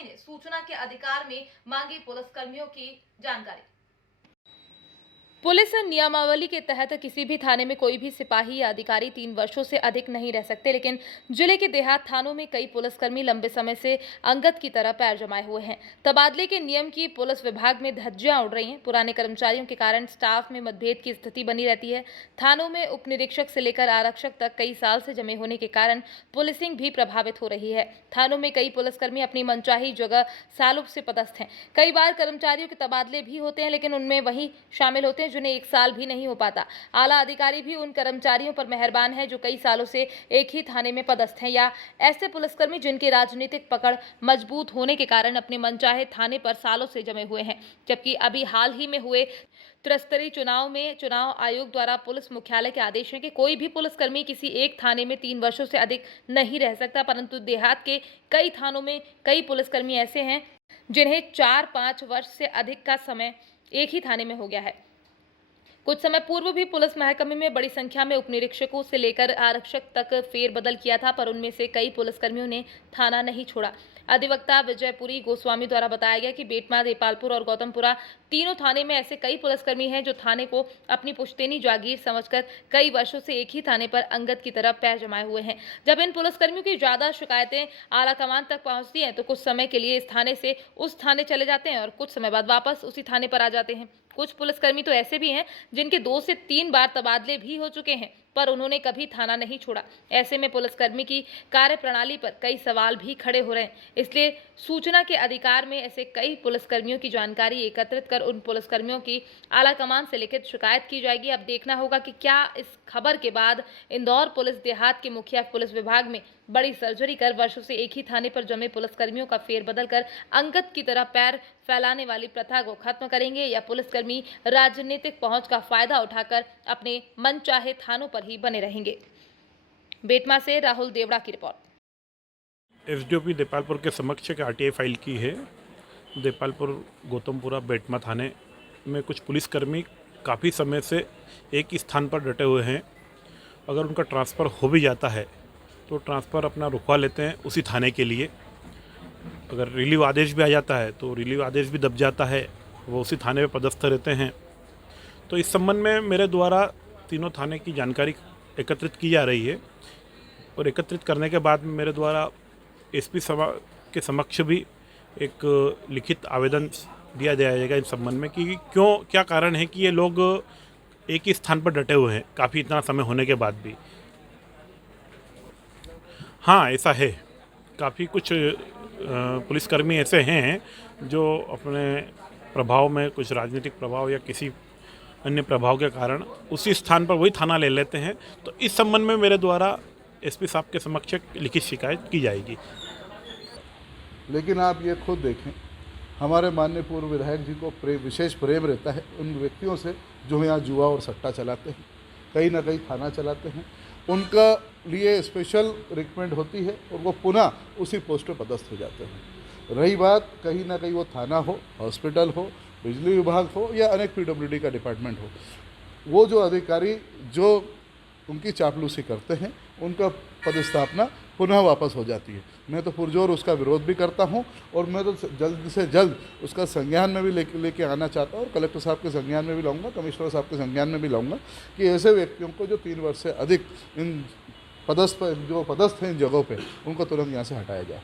गोस्वामी ने सूचना के अधिकार में मांगी पुलिसकर्मियों की जानकारी। पुलिस नियमावली के तहत किसी भी थाने में कोई भी सिपाही या अधिकारी 3 वर्षों से अधिक नहीं रह सकते, लेकिन जिले के देहात थानों में कई पुलिसकर्मी लंबे समय से अंगद की तरह पैर जमाए हुए हैं। तबादले के नियम की पुलिस विभाग में धज्जियां उड़ रही हैं। पुराने कर्मचारियों के कारण स्टाफ में मतभेद की स्थिति बनी रहती है। थानों में उप निरीक्षक से लेकर आरक्षक तक कई साल से जमे होने के कारण पुलिसिंग भी प्रभावित हो रही है। थानों में कई पुलिसकर्मी अपनी मनचाही जगह सालों से पदस्थ हैं। कई बार कर्मचारियों के तबादले भी होते हैं, लेकिन उनमें वही शामिल होते हैं जिन्हें 1 साल भी नहीं हो पाता। आला अधिकारी भी उन कर्मचारियों पर मेहरबान है जो कई सालों से एक ही थाने में पदस्थ हैं, या ऐसे पुलिसकर्मी जिनकी राजनीतिक पकड़ मजबूत होने के कारण अपने मनचाहे थाने पर सालों से जमे हुए हैं। जबकि अभी हाल ही में हुए त्रिस्तरीय चुनाव में चुनाव आयोग द्वारा पुलिस मुख्यालय के आदेश है कि कोई भी पुलिसकर्मी किसी एक थाने में 3 वर्षों से अधिक नहीं रह सकता, परंतु देहात के कई थानों में कई पुलिसकर्मी ऐसे हैं जिन्हें 4-5 वर्ष से अधिक का समय एक ही थाने में हो गया है। कुछ समय पूर्व भी पुलिस महकमे में बड़ी संख्या में उपनिरीक्षकों से लेकर आरक्षक तक फेरबदल किया था, पर उनमें से कई पुलिसकर्मियों ने थाना नहीं छोड़ा। अधिवक्ता विजयपुरी गोस्वामी द्वारा बताया गया कि बेटमा, देपालपुर और गौतमपुरा तीनों थाने में ऐसे कई पुलिसकर्मी हैं जो थाने को अपनी पुश्तैनी जागीर समझकर कई वर्षों से एक ही थाने पर अंगद की तरफ पैर जमाए हुए हैं। जब इन पुलिसकर्मियों की ज्यादा शिकायतें आला कमान तक पहुंचती हैं तो कुछ समय के लिए इस थाने से उस थाने चले जाते हैं और कुछ समय बाद वापस उसी थाने पर आ जाते हैं। कुछ पुलिसकर्मी तो ऐसे भी हैं जिनके 2 से 3 बार तबादले भी हो चुके हैं, पर उन्होंने कभी थाना नहीं छोड़ा। ऐसे में पुलिसकर्मी की कार्यप्रणाली पर कई सवाल भी खड़े हो रहे हैं। इसलिए सूचना के अधिकार में ऐसे कई पुलिसकर्मियों की जानकारी एकत्रित कर उन पुलिसकर्मियों की आला कमान से लिखित शिकायत की जाएगी। अब देखना होगा कि क्या इस खबर के बाद इंदौर पुलिस देहात के मुखिया पुलिस विभाग में बड़ी सर्जरी कर वर्षों से एक ही थाने पर जमे पुलिसकर्मियों का फेरबदल कर अंगद की तरह पैर फैलाने वाली प्रथा को खत्म करेंगे, या पुलिसकर्मी राजनीतिक पहुंच का फायदा उठाकर अपने मनचाहे थानों पर ही बने रहेंगे। बेटमा से राहुल देवड़ा की रिपोर्ट। एसडीओपी देपालपुर के समक्ष एक आरटीआई फाइल की है। देपालपुर, गौतमपुरा, बेटमा थाने में कुछ पुलिसकर्मी काफ़ी समय से एक ही स्थान पर डटे हुए हैं। अगर उनका ट्रांसफ़र हो भी जाता है तो ट्रांसफ़र अपना रुकवा लेते हैं उसी थाने के लिए। अगर रिलीव आदेश भी आ जाता है तो रिलीव आदेश भी दब जाता है, वो उसी थाने में पदस्थ रहते हैं। तो इस संबंध में मेरे द्वारा तीनों थाने की जानकारी एकत्रित की जा रही है और एकत्रित करने के बाद मेरे द्वारा एसपी के समक्ष भी एक लिखित आवेदन दिया जाएगा इस संबंध में कि क्या कारण है कि ये लोग एक ही स्थान पर डटे हुए हैं काफ़ी इतना समय होने के बाद भी। हाँ, ऐसा है, काफ़ी कुछ पुलिसकर्मी ऐसे हैं जो अपने प्रभाव में, कुछ राजनीतिक प्रभाव या किसी अन्य प्रभाव के कारण उसी स्थान पर वही थाना ले लेते हैं। तो इस संबंध में मेरे द्वारा एसपी साहब के समक्ष लिखित शिकायत की जाएगी। लेकिन आप ये खुद देखें, हमारे माननीय पूर्व विधायक जी को विशेष प्रेम रहता है उन व्यक्तियों से जो यहाँ जुआ और सट्टा चलाते हैं, कहीं ना कहीं थाना चलाते हैं। उनका लिए स्पेशल रिक्रूटमेंट होती है और वो पुनः उसी पोस्ट पर पदस्थ हो जाते हैं। रही बात कहीं ना कहीं वो थाना हो, हॉस्पिटल हो, बिजली विभाग हो या अनेक पीडब्ल्यूडी का डिपार्टमेंट हो, वो जो अधिकारी जो उनकी चापलूसी करते हैं उनका पदस्थापना पुनः वापस हो जाती है। मैं तो पुरजोर उसका विरोध भी करता हूं और मैं तो जल्द से जल्द उसका संज्ञान में भी लेके आना चाहता हूं और कलेक्टर साहब के संज्ञान में भी लाऊंगा, कमिश्नर साहब के संज्ञान में भी लाऊंगा कि ऐसे व्यक्तियों को जो 3 वर्ष से अधिक इन पदस्थ हैं इन जगहों पे, उनको तुरंत यहाँ से हटाया जाए।